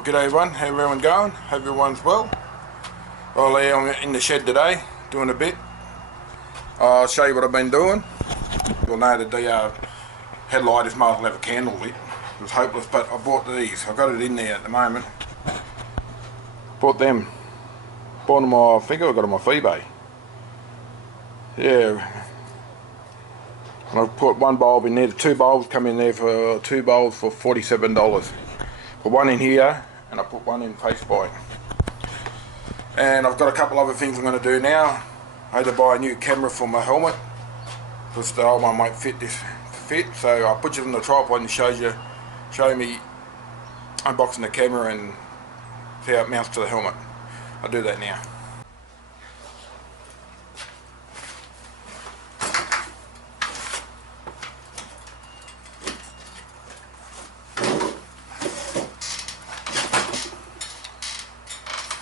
Well, g'day everyone, how everyone going? Hope everyone's well. Well, I'm in the shed today, doing a bit. I'll show you what I've been doing. You'll know that the headlight might as well have a candle lit. It was hopeless, but I bought these. I've got it in there at the moment. Bought them. Bought them, I think I got them off eBay. Yeah. And I've put one bulb in there. The two bulbs come in there for $47. Put one in here, and I put one in FaceBuy. And I've got a couple other things I'm going to do now. I had to buy a new camera for my helmet because the old one won't fit, so I'll put it on the tripod and show me unboxing the camera and see how it mounts to the helmet. I'll do that now.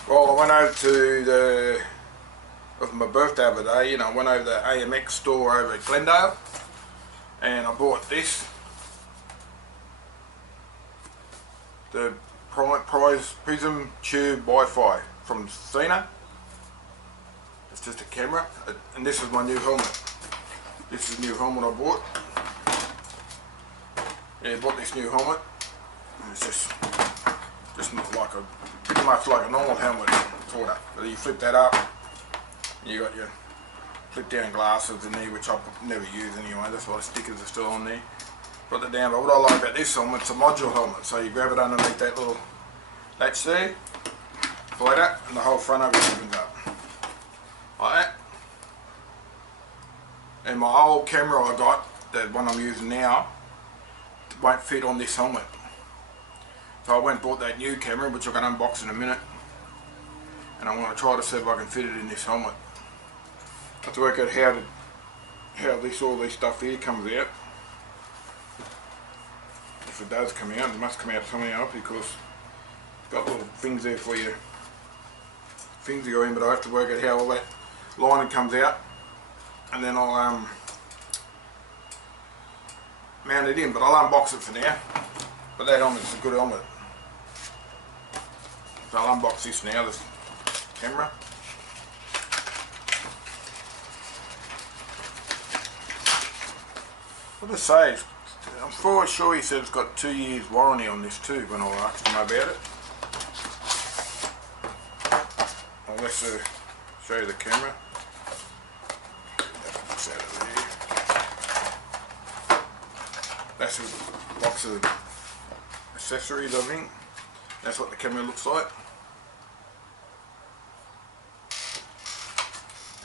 Well, I went over to it was my birthday the other day, I went over to the AMX store over at Glendale and I bought this, the Prize Prism Tube Wi-Fi from Cena. It's just a camera, and this is my new helmet. This is the new helmet I bought. Yeah, I bought this new helmet, and it's just not like pretty much like a normal helmet, sort of. But you flip that up, you got your flip down glasses in there, which I never use anyway. That's why the stickers are still on there. Put that down. But what I like about this helmet, it's a module helmet, so you grab it underneath that little latch there, like that, and the whole front of it opens up like that. And my old camera I got, the one I'm using now, won't fit on this helmet. So I went and bought that new camera, which I'm going to unbox in a minute, and I'm going to try to see if I can fit it in this helmet. I have to work out how all this stuff here comes out. If it does come out, it must come out somehow because it's got little things there for you. Things to go in, but I have to work out how all that lining comes out, and then I'll mount it in. But I'll unbox it for now. But that helmet's a good helmet. So I'll unbox this now, this camera. What did it say? I'm for sure he said it's got 2 years warranty on this too when I asked him about it. I'll let's show you the camera. That's out of there. That's a box of accessories, I think. That's what the camera looks like.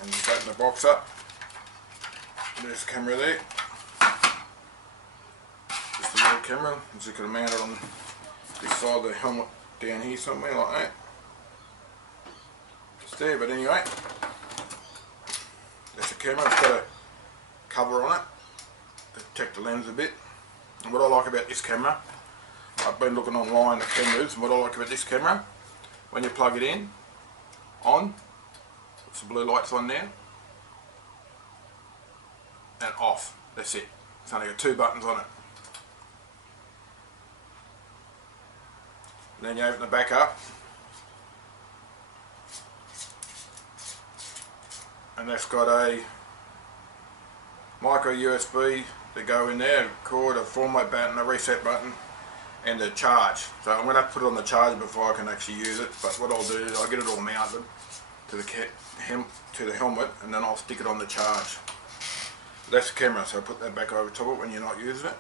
And just open the box up. There's the camera there. Just a little camera. As you can mount it on this side of the helmet down here somewhere like that. Just there, but anyway. That's the camera. It's got a cover on it to protect the lens a bit. And what I like about this camera, I've been looking online at cameras, and what I like about this camera, when you plug it in, it's the blue lights on there, and off. That's it. It's only got 2 buttons on it. And then you open the back up, and that's got a micro USB to go in there, a cord, a format button, a reset button, and a charge. So I'm going to have to put it on the charger before I can actually use it, but what I'll do is I'll get it all mounted to the helmet, and then I'll stick it on the charge. That's the camera, so I put that back over top of it when you're not using it.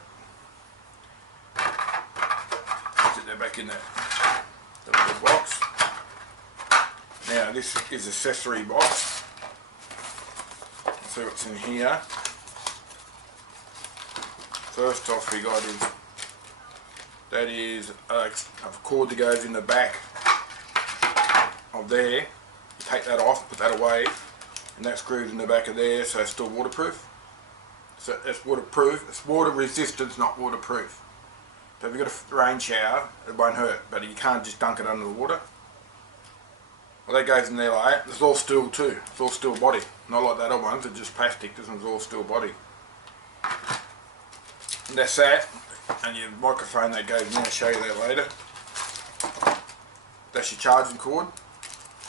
Stick that back in the little box. Now this is accessory box. Let's see what's in here. First off we got is a cord that goes in the back of there. You take that off, put that away, and that screws in the back of there, so it's still waterproof. So it's waterproof, it's water resistant, not waterproof. So if you've got a rain shower, it won't hurt, but you can't just dunk it under the water. Well, that goes in there like that. It's all steel too, it's all steel body. Not like that other ones, it's just plastic, this one's all steel body. And that's that. And your microphone that goes in, I'll show you that later. that's your charging cord.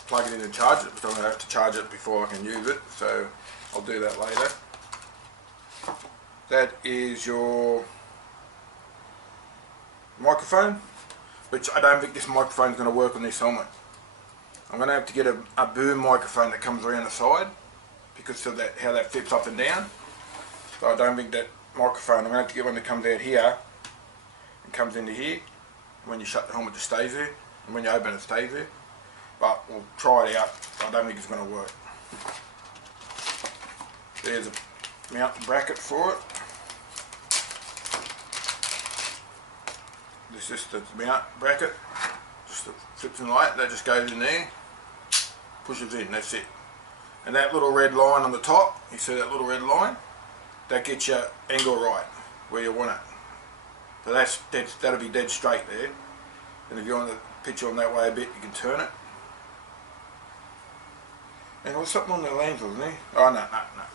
Plug it in and charge it, but I'm going to have to charge it before I can use it, so I'll do that later. That is your microphone, which I don't think this microphone is going to work on this helmet. I'm going to have to get a boom microphone that comes around the side because of that, how that flips up and down. So I don't think that microphone, I'm going to have to get one that comes out here and comes into here. When you shut the helmet, it stays there, and when you open it, stays there. But we'll try it out. I don't think it's going to work. There's a mount bracket for it. This is just the mount bracket. Just flips in like that, just goes in there, pushes in, that's it. And that little red line on the top, you see that little red line? That gets your angle right, where you want it. So that'll be dead straight there. And if you want the picture on that way a bit, you can turn it. And there was something on the lens, wasn't there? Oh no,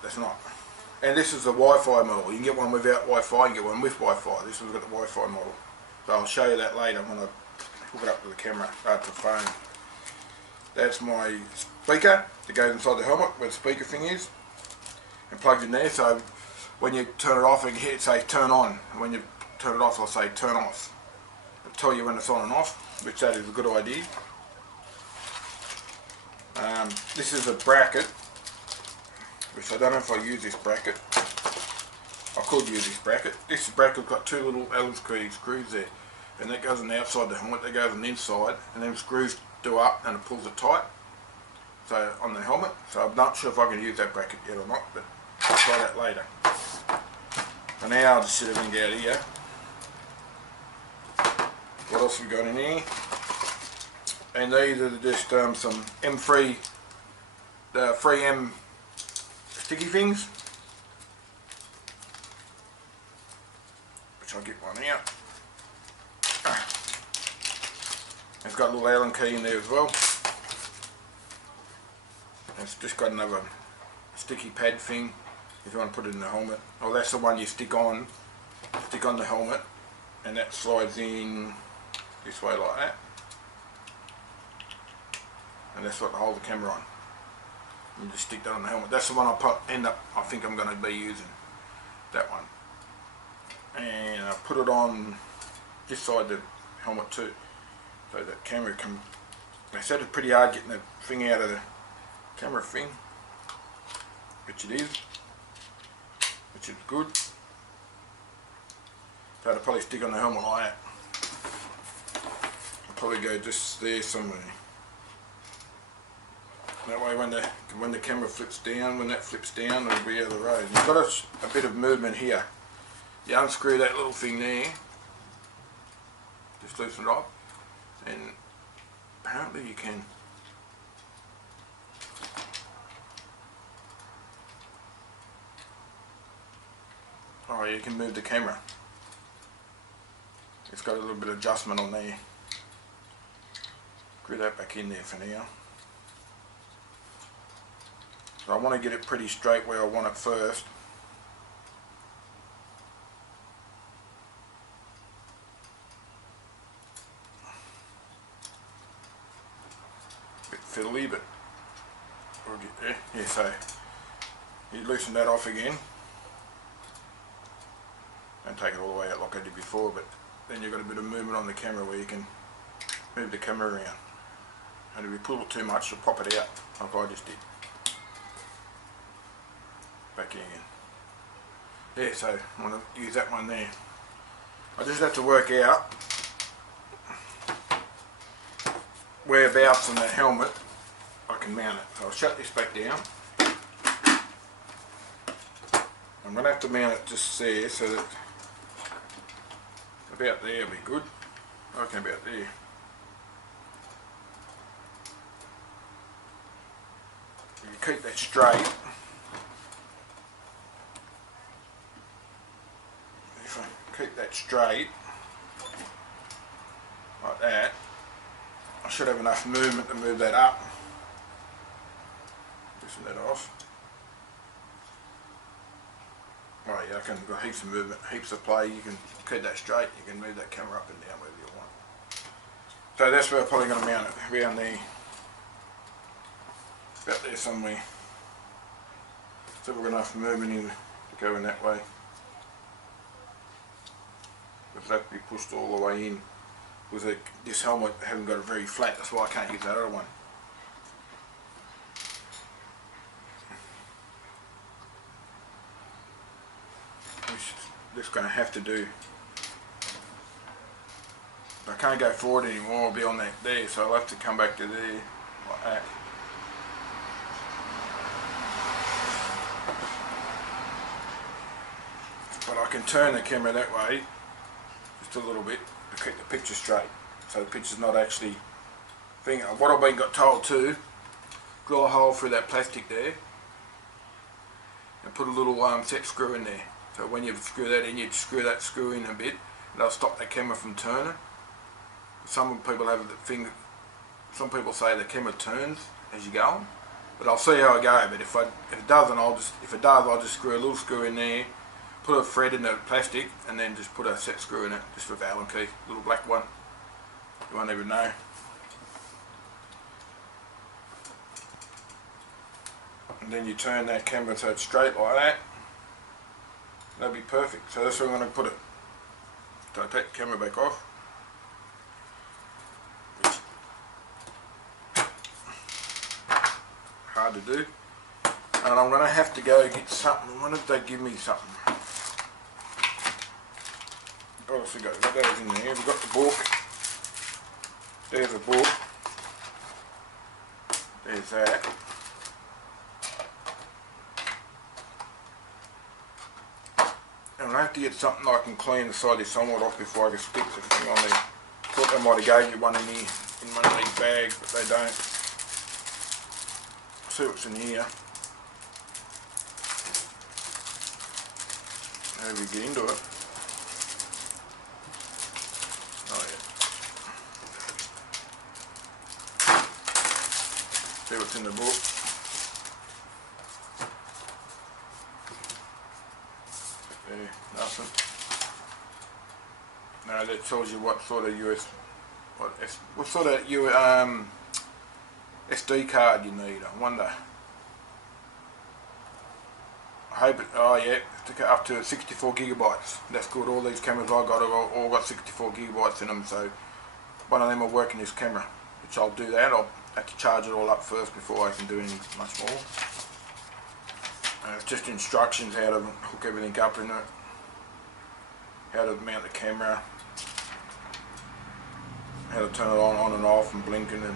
that's not. And this is the Wi-Fi model. You can get one without Wi-Fi, you can get one with Wi-Fi. This one's got the Wi-Fi model. So I'll show you that later when I hook it up to the camera, to the phone. That's my speaker that goes inside the helmet, where the speaker thing is, and plugged in there. So when you turn it off, you can hear it say turn on. And when you turn it off, I'll say turn off. It'll tell you when it's on and off, which that is a good idea. This is a bracket, which I don't know if I use this bracket. I could use this bracket. This bracket's got two little Allen screws there, and that goes on the outside of the helmet, that goes on the inside, and then screws do up and it pulls it tight. So on the helmet, so I'm not sure if I can use that bracket yet or not, but I'll try that later. For now I'll just sit everything out here. What else have we got in here? And these are just some M3, the 3M sticky things, which I'll get one out. It's got a little Allen key in there as well. It's just got another sticky pad thing if you want to put it in the helmet. Well, that's the one you stick on the helmet, and that slides in this way like that. And that's what holds the camera on. You just stick that on the helmet. That's the one I think I'm going to be using. That one. And I put it on this side of the helmet too. So that camera can... They said it's pretty hard getting the thing out of the camera thing. Which it is. Which is good. So it'll probably stick on the helmet like that. I'll probably go just there somewhere. That way when the camera flips down, when that flips down, it'll be out of the road. You've got a bit of movement here. You unscrew that little thing there, just loosen it up, and apparently you can you can move the camera. It's got a little bit of adjustment on there. Screw that back in there for now. So I want to get it pretty straight where I want it first. A bit fiddly, but we'll get there. Yeah, so you loosen that off again. Don't take it all the way out like I did before, but then you've got a bit of movement on the camera where you can move the camera around. And if you pull it too much, you'll pop it out, like I just did. Back in again. Yeah, so I want to use that one there. I just have to work out whereabouts on the helmet I can mount it. So I'll shut this back down. I'm going to have to mount it just there, so that about there will be good. I reckon about there. You keep that straight. If I keep that straight, like that, I should have enough movement to move that up. Loosen that off. Oh yeah, I can got heaps of movement, heaps of play. You can keep that straight, you can move that camera up and down wherever you want. So that's where I'm probably going to mount it, around there. About there somewhere. So we're going to have movement in to go in that way. But that have to be pushed all the way in. Because this helmet hasn't got it very flat, that's why I can't use that other one. Which just going to have to do. I can't go forward anymore, I'll be on that there, so I'll have to come back to there, like that. But I can turn the camera that way, just a little bit, to keep the picture straight, so the picture's not actually thing. What I've been got told too, drill a hole through that plastic there, and put a little set screw in there. So when you screw that in, you screw that screw in a bit, and that'll stop the camera from turning. Some people have the thing. Some people say the camera turns as you go, but I'll see how I go. But if it doesn't, I'll just screw a little screw in there, put a thread in the plastic, and then just put a set screw in it, just with Allen key, little black one. You won't even know. And then you turn that camera so it's straight like that. That'll be perfect. So that's where I'm going to put it. So I take the camera back off. Hard to do. And I'm going to have to go get something. When did they give me something? What else we got? We've got those in there. We've got the book. There's a book. There's that. And I have to get something I can clean the side of this helmet off before I can stick the thing on there. I thought they might have gave you one in here, in one of these bags, but they don't. See what's in here. How do we get into it? Oh yeah. See what's in the book. There, nothing. No, that tells you what sort of what sort of SD card you need. I wonder. I hope it. Oh yeah, to get up to 64 gigabytes. That's good. All these cameras I got have all got 64 gigabytes in them. So one of them will work in this camera, which I'll do that. I'll have to charge it all up first before I can do any much more. It's just instructions how to hook everything up in it, how to mount the camera, how to turn it on and off and blinking, and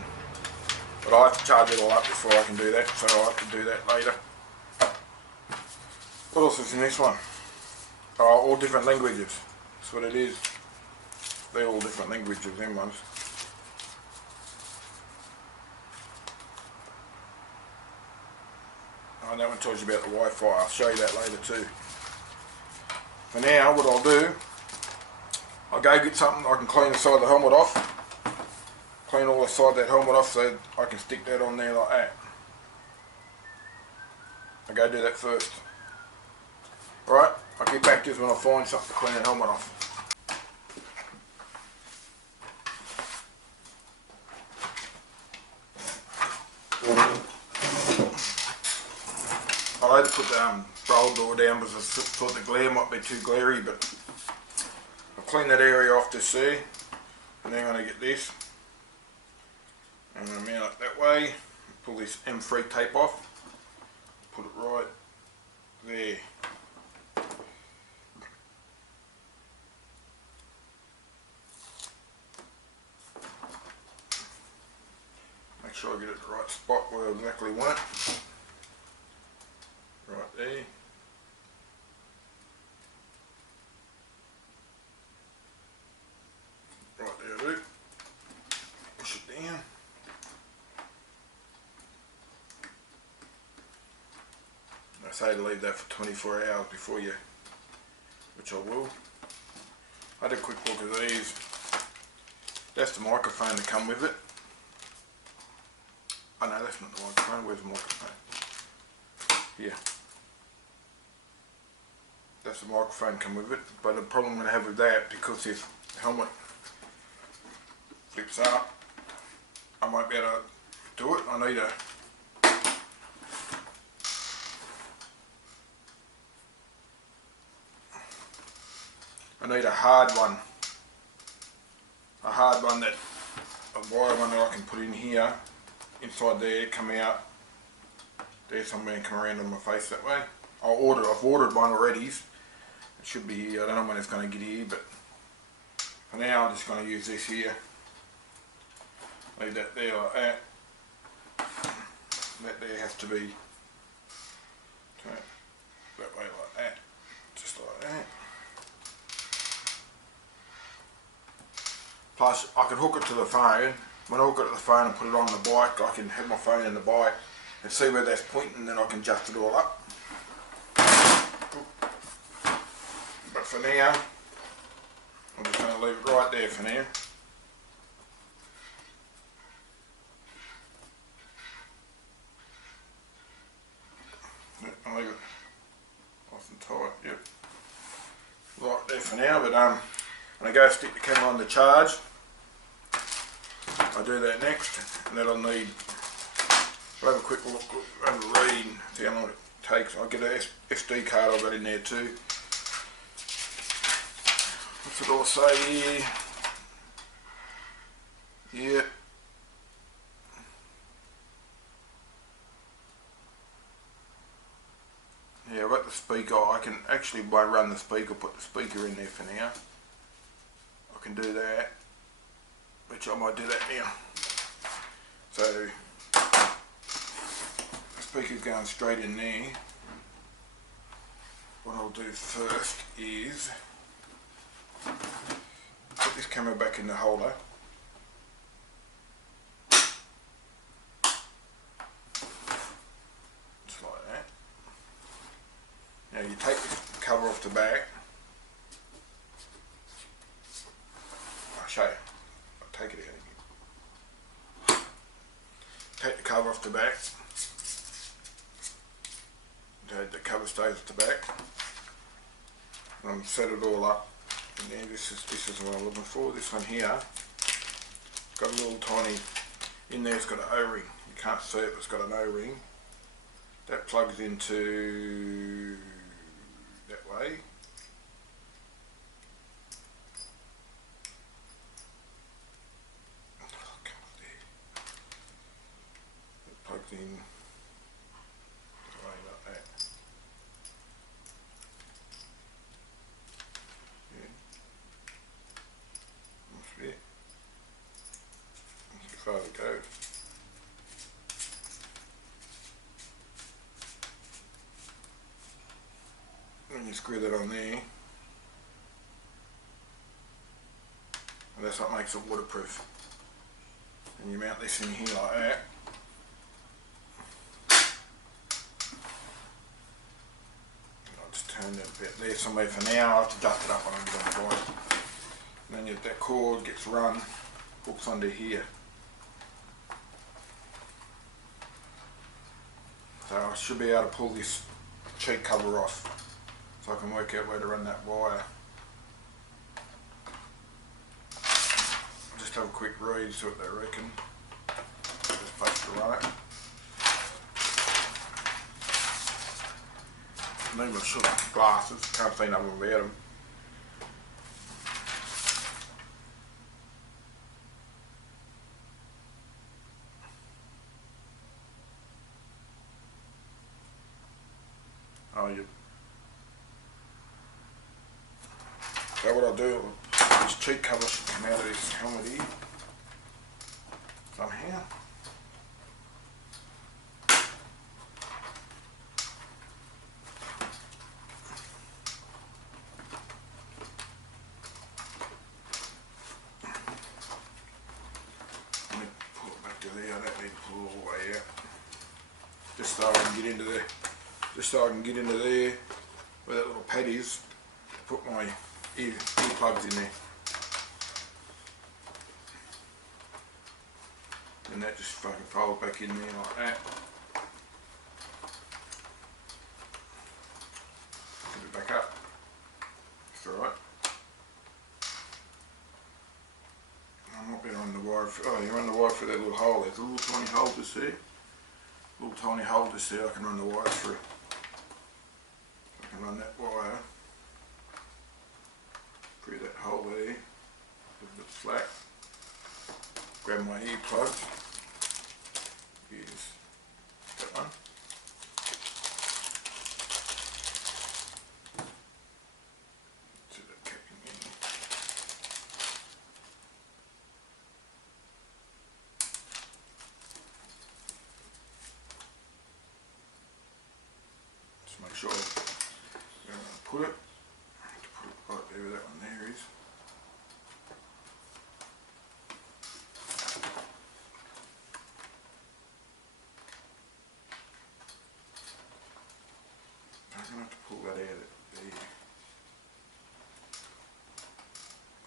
but I have to charge it all up before I can do that, so I'll have to do that later. What else is in this one? Oh, all different languages. That's what it is. They're all different languages, them ones. Oh, that one tells you about the Wi-Fi. I'll show you that later too. For now, what I'll do, I'll go get something I can clean the side of the helmet off. Clean all the side of that helmet off so I can stick that on there like that. I'll go do that first. Alright, I'll get back to this when I find something to clean the helmet off. I had to put the roll door down because I thought the glare might be too glary, but I'll clean that area off to see, and then I'm going to get this, and I'm going to mount it that way, pull this M3 tape off, put it right there. Make sure I get it the right spot where I exactly want it. Right there. Right there, do. Push it down. I say to leave that for 24 hours before you, which I will. I had a quick look at these. That's the microphone that come with it. Oh no, that's not the microphone. Where's the microphone? Here. That's the microphone come with it, but the problem I'm going to have with that, because this helmet flips up, I won't be able to do it. I need a hard one. A hard one, that a wire one that I can put in here, inside there, come out there somewhere and come around on my face that way. I've ordered one already. It should be here. I don't know when it's going to get here, but for now I'm just going to use this here. Leave that there like that. That there has to be that way like that. Just like that. Plus, I can hook it to the phone. When I hook it to the phone and put it on the bike, I can have my phone in the bike and see where that's pointing, and then I can adjust it all up. But for now, I'm just going to leave it right there for now. I'll leave it nice and tight, yep. Right there for now, but when I go stick the camera on the charge, I do that next, and then I'll have a quick look, have a read, see how long it takes. I'll get an SD card I've got in there too. What's it all say here? Yeah. Yeah, I've got the speaker. I can actually run the speaker, put the speaker in there for now. I can do that, which I might do that now. So, the speaker's going straight in there. What I'll do first is put this camera back in the holder. Just like that. Now you take the cover off the back. I'll show you. I'll take it out. Take the cover off the back. So the cover stays at the back. And set it all up. And then this is what I'm looking for. This one here, it's got a little tiny, in there it's got an O-ring. You can't see it, but it's got an O-ring. That plugs into that way. Oh, come on there. It plugs in that way like that. Yeah. Must be it. That's how far it goes. And you screw that on there, and that's what makes it waterproof. And you mount this in here like that. And I'll just turn that bit there somewhere for now. I'll have to dust it up when I get on the bike. And then that cord gets run, hooks under here. So I should be able to pull this cheek cover off, so I can work out where to run that wire. Just have a quick read, see what they reckon. Just place to run it. I need my short glasses, can't see nothing about them. Oh, yeah. So what I'll do, this cheek cover should come out of this helmet here, somehow. Let me pull it back to there, I don't need to pull it all the way out. Just so I can get into there, where that little pad is, put my ear plugs in there. And that just fucking folds back in there like that. Put it back up. It's alright. I'm not better on the wire. Oh, you run the wire through that little hole. There's a little tiny hole to see. Little tiny hole to see. I can run the wire through. I can run that wire through that hole there. A bit flat. Grab my earplugs. Use that one. Make sure where I'm going to put it right there where that one there is. I'm going to have to pull that out there.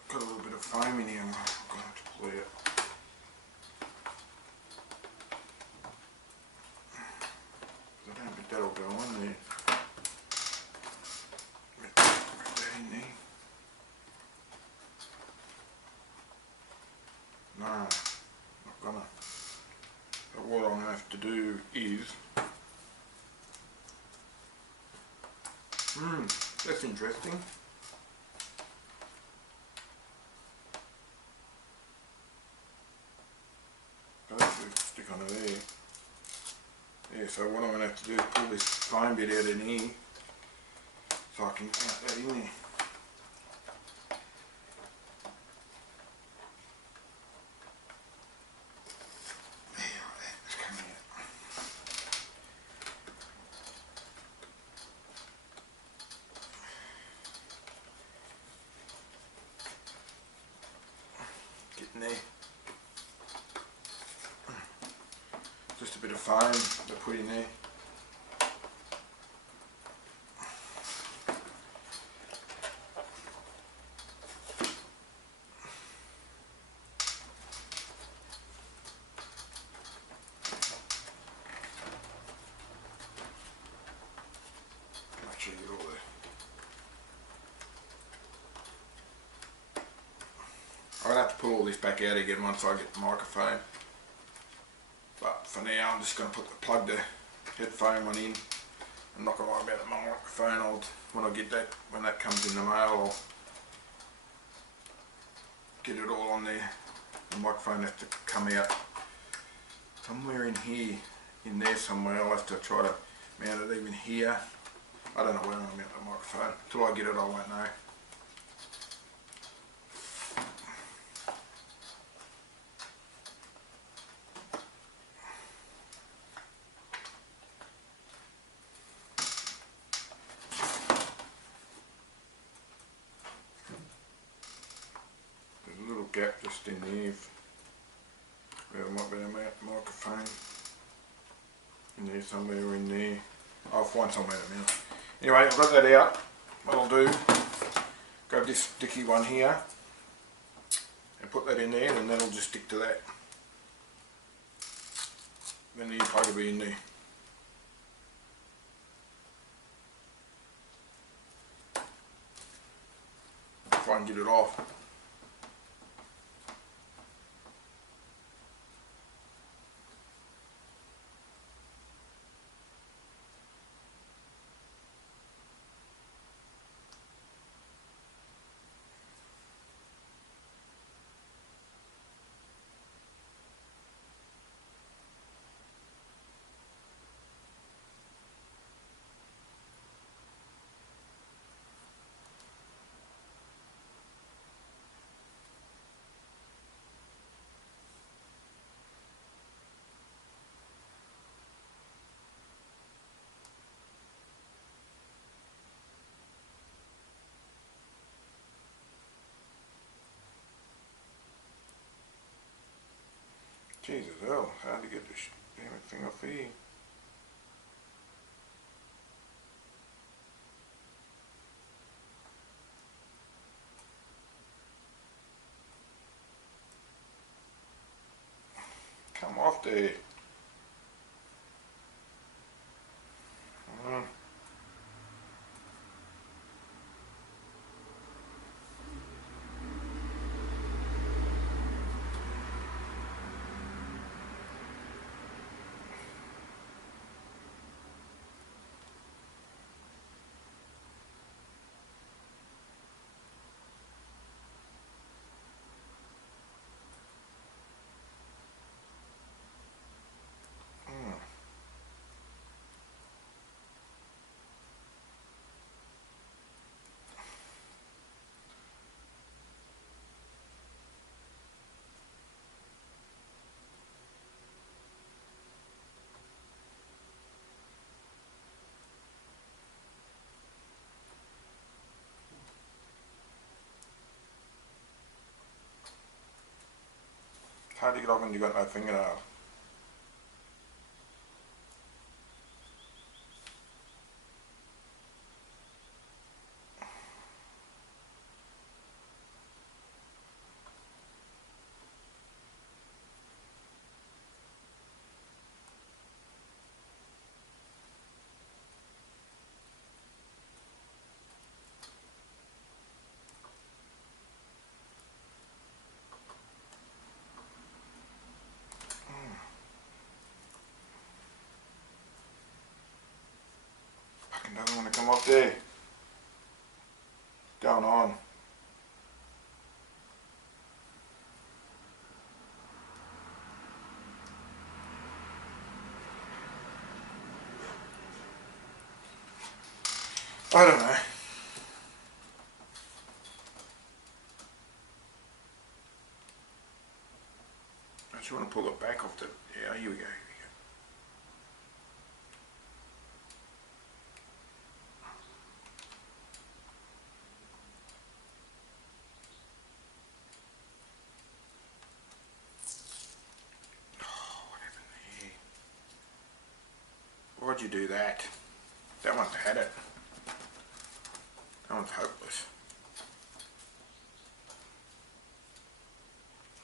I've got a little bit of foam in here I'm going to have to pull it out. I don't think that'll go on there. No, not gonna. But what I'm gonna have to do is, that's interesting. Stick on it there. Yeah, so what I'm gonna have to do is pull this foam bit out in here, so I can mount that in there. Getting there. Just a bit of foam to put in there. Actually get all there. I'm going to have to pull all this back out again once I get the microphone. But for now I'm just going to plug the headphone one in. I'm not going to worry about the microphone. When I get that, when that comes in the mail, I'll get it all on there. The microphone has to come out somewhere in here, in there somewhere. I'll have to try to mount it even here. I don't know where I'm going to mount the microphone. Until I get it I won't know. Gap just in there where I might be able to mount the microphone. In there, somewhere in there. I'll find somewhere to mount. Anyway, I've got that out. What I'll do, grab this sticky one here and put that in there, and that'll just stick to that. Then the earplug will be in there. Try and get it off. Jesus hell, hard to get this damn thing off here. Come off there. hard to get off when you've got no fingernails. Fucking doesn't want to come off there. Going on. I don't know. I just want to pull it back off the... Yeah, here we go. Why'd you do that? That one's had it. That one's hopeless.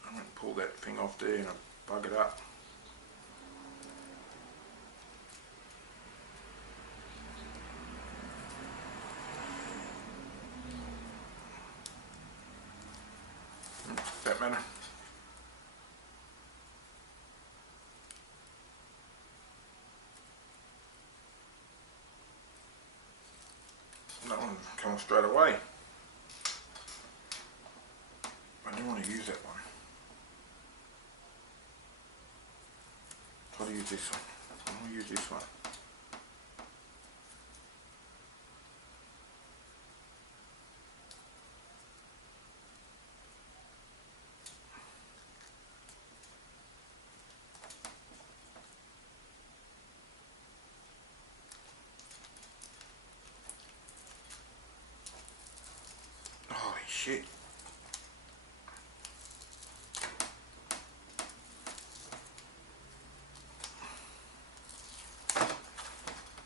I'm going to pull that thing off there and bug it up. That matter? That one comes straight away. I do want to use that one. Try to use this one. I'm going to use this one. Holy shit.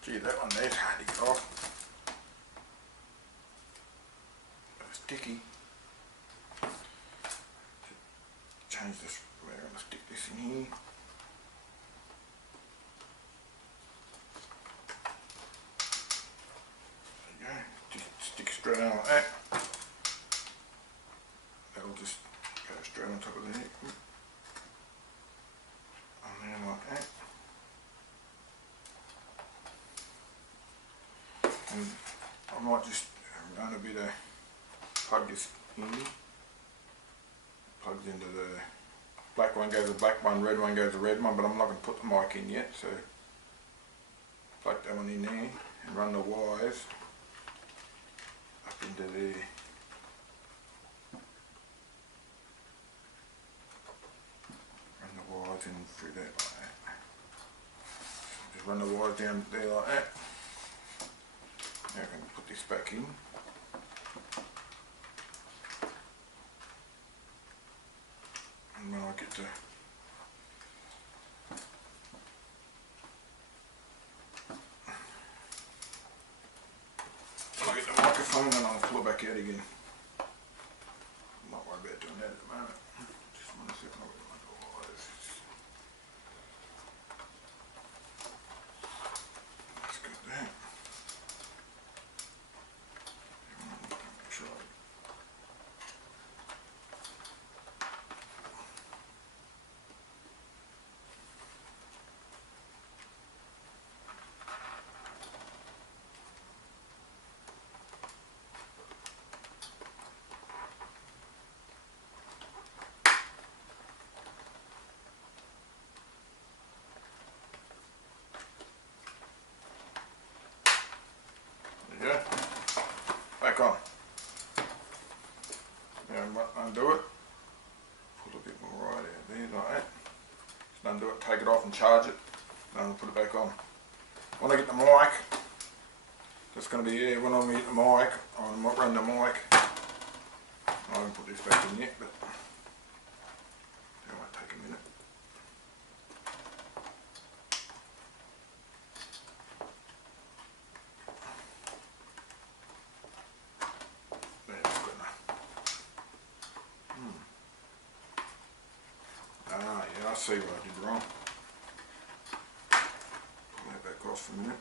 Gee, that one there's hard to get off. It's sticky. Change this, we're going to stick this in here. There you go, stick straight on like that. That'll just go straight on top of the head. And then like that. And I might just run a bit of, plug this in, plugs into the black one goes to the black one, red one goes to the red one, but I'm not going to put the mic in yet, so plug that one in there and run the wires up into there. Run the wires in through that like that. Just run the wires down there like that. Now I can put this back in. And when I get to the microphone, then I'll pull it back out again. I'm not worried about doing that at the moment. Just want to see if I can run the wires. Let's go there. Yeah, back on. Now undo it, put a bit more right out there like that. Just undo it, take it off and charge it, then I'll put it back on. When I get the mic, that's going to be here when I get the mic, I might run the mic. I haven't put this back in yet, but it might take a minute. Ah, yeah, I see what I did wrong. Pull that back off for a minute.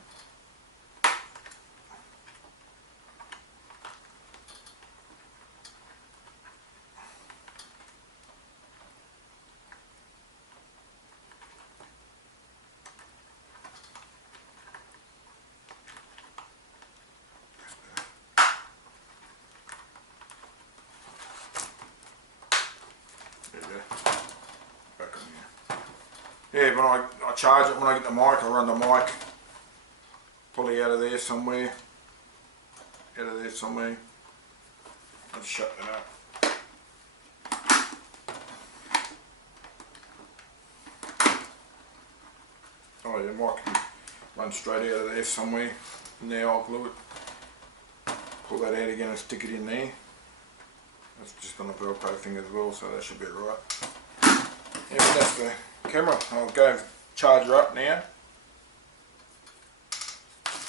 There you go. Back on here. Yeah, when I charge it, when I get the mic, I run the mic pulley out of there somewhere. Out of there somewhere. I'll shut that up. Oh yeah, mic can run straight out of there somewhere. Now I'll glue it. Pull that out again and stick it in there. That's just on a Velcro thing as well, so that should be right. Yeah, but that's the camera. I'll go charge her up now.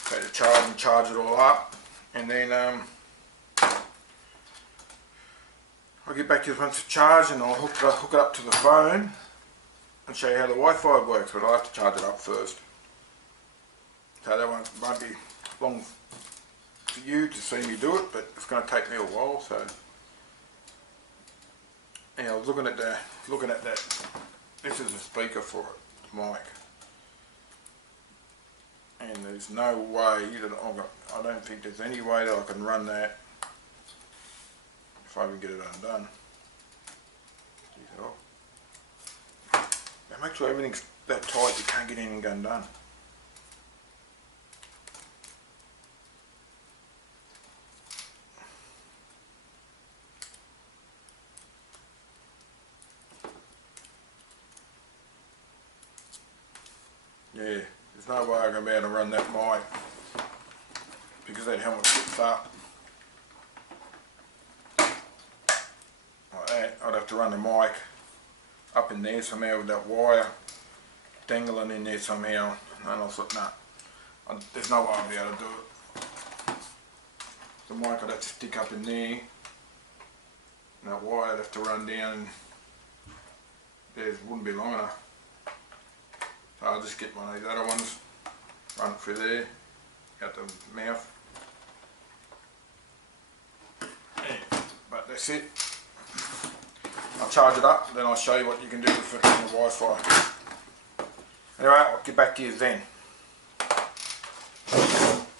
Take the charge and charge it all up, and then I'll get back to you once it's charged, and I'll hook it up to the phone and show you how the Wi-Fi works. But I'll have to charge it up first, so that won't be long for you to see me do it, but it's going to take me a while. So yeah, I was looking at that. This is a speaker for it, mic. And there's no way that I don't think there's any way that I can run that if I can get it undone. Now make sure everything's that tight you can't get anything undone. Yeah. There's no way I'm going to be able to run that mic because that helmet sits up like that. I'd have to run the mic up in there somehow with that wire dangling in there somehow, and I thought, nah, there's no way I'll be able to do it. The mic I'd have to stick up in there, and that wire I'd have to run down, and it wouldn't be long enough. So I'll just get one of these other ones, run it through there, out the mouth. Yeah, but that's it. I'll charge it up, then I'll show you what you can do with it on the Wi-Fi. Anyway, I'll get back to you then.